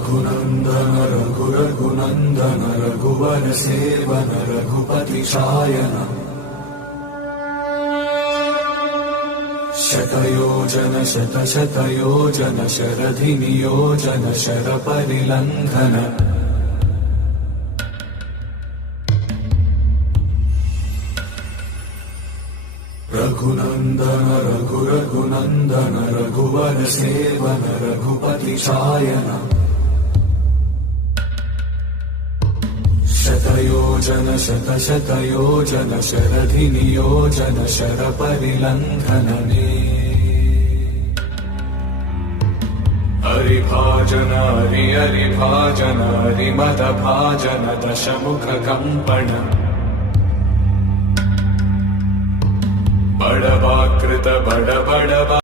रघुनंदन रघुनंदन रघुवर seven Raghupati Shayan शतयोजन शतशतयोजन शरधि नियोजन शरपरिलंघन रघुनंदन रघुनंदन रघुवर seven Raghupati Shayan शतयोजन शतशतयोजन शरधि नियोजन शरपरिलंघनने हरिभाजन हरिभाजन हरिमदभाजन दशमुख कंपन बड़वाकृत बड़